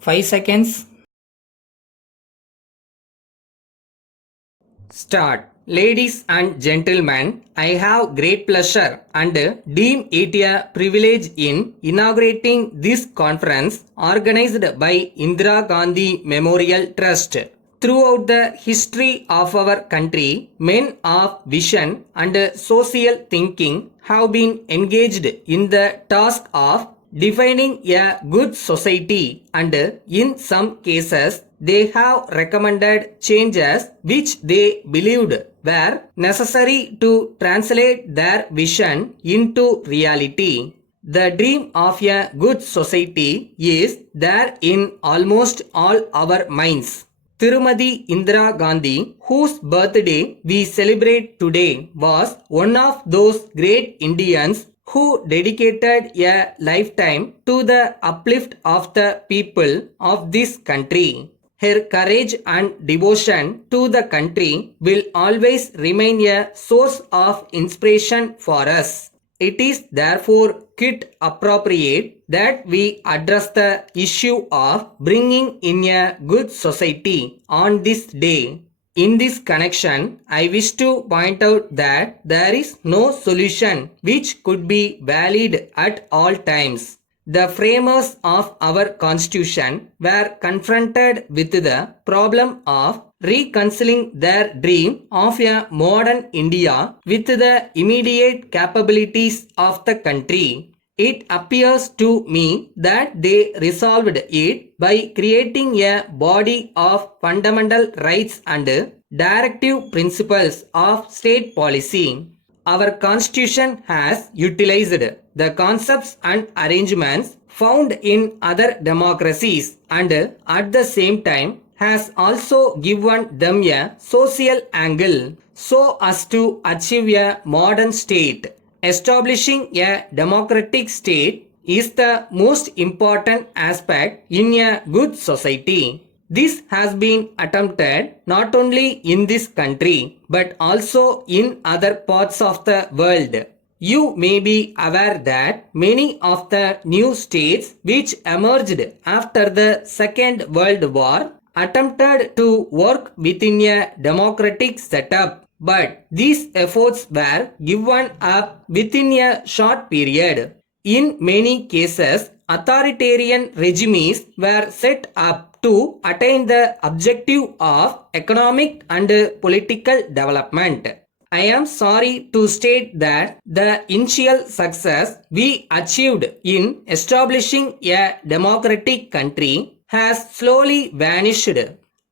5 seconds. Start. Ladies and gentlemen, I have great pleasure and deem it a privilege in inaugurating this conference organized by Indira Gandhi Memorial Trust. Throughout the history of our country, men of vision and social thinking have been engaged in the task of defining a good society, and in some cases they have recommended changes which they believed were necessary to translate their vision into reality. The dream of a good society is there in almost all our minds. Tirumati Indira Gandhi, whose birthday we celebrate today, was one of those great Indians who dedicated a lifetime to the uplift of the people of this country. Her courage and devotion to the country will always remain a source of inspiration for us. It is therefore quite appropriate that we address the issue of bringing in a good society on this day. In this connection, I wish to point out that there is no solution which could be valid at all times. The framers of our constitution were confronted with the problem of reconciling their dream of a modern India with the immediate capabilities of the country. It appears to me that they resolved it by creating a body of fundamental rights and directive principles of state policy. Our constitution has utilized the concepts and arrangements found in other democracies, and at the same time has also given them a social angle so as to achieve a modern state. Establishing a democratic state is the most important aspect in a good society. This has been attempted not only in this country but also in other parts of the world. You may be aware that many of the new states which emerged after the Second World War attempted to work within a democratic setup, but these efforts were given up within a short period. In many cases, authoritarian regimes were set up to attain the objective of economic and political development. I am sorry to state that the initial success we achieved in establishing a democratic country has slowly vanished.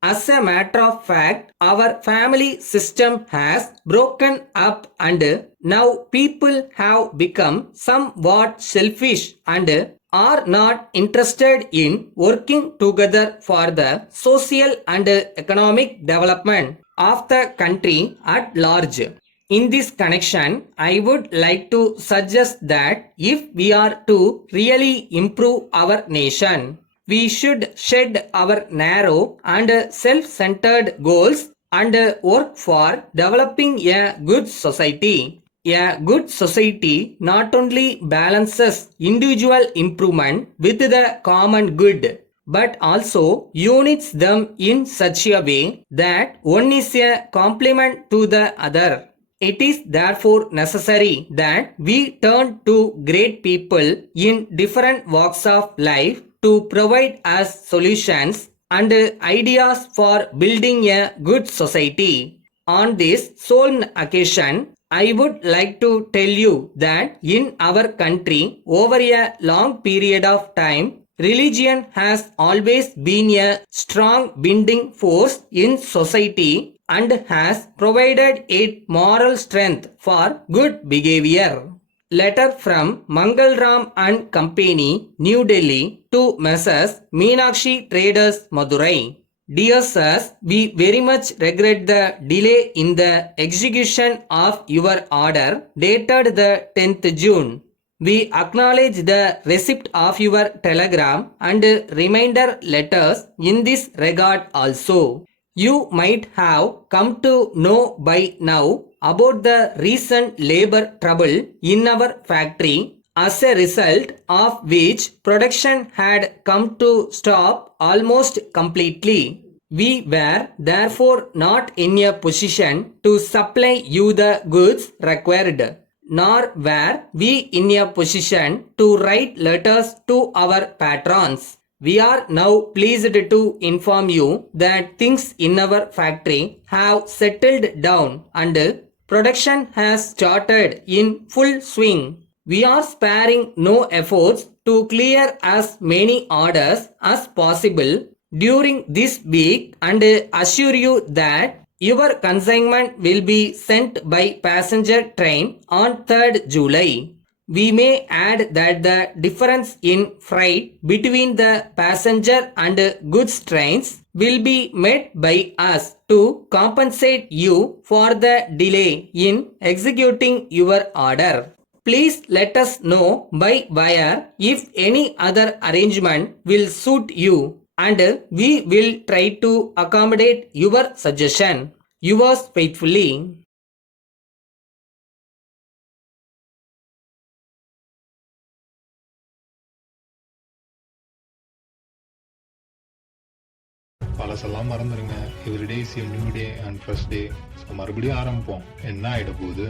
As a matter of fact, our family system has broken up, and now people have become somewhat selfish and are not interested in working together for the social and economic development of the country at large. In this connection, I would like to suggest that if we are to really improve our nation, we should shed our narrow and self-centered goals and work for developing a good society. A good society not only balances individual improvement with the common good, but also unites them in such a way that one is a complement to the other. It is therefore necessary that we turn to great people in different walks of life to provide us solutions and ideas for building a good society. On this solemn occasion, I would like to tell you that in our country, over a long period of time, religion has always been a strong binding force in society and has provided it moral strength for good behavior. Letter from Mangal Ram and Company, New Delhi to Messrs. Meenakshi Traders, Madurai. Dear sirs, we very much regret the delay in the execution of your order dated the 10th June. We acknowledge the receipt of your telegram and reminder letters in this regard also. You might have come to know by now about the recent labor trouble in our factory as a result of which production had come to stop almost completely. We were therefore not in a position to supply you the goods required, nor were we in a position to write letters to our patrons. We are now pleased to inform you that things in our factory have settled down and production has started in full swing. We are sparing no efforts to clear as many orders as possible during this week and assure you that your consignment will be sent by passenger train on 3rd July. We may add that the difference in freight between the passenger and goods trains will be met by us to compensate you for the delay in executing your order. Please let us know by wire if any other arrangement will suit you, and we will try to accommodate your suggestion. Yours faithfully. பழசெல்லாம் மறந்துடுங்க. Every day is a new day and fresh day. So மறுபடியும் ஆரம்பிப்போம். என்ன ஆகிட போகுது?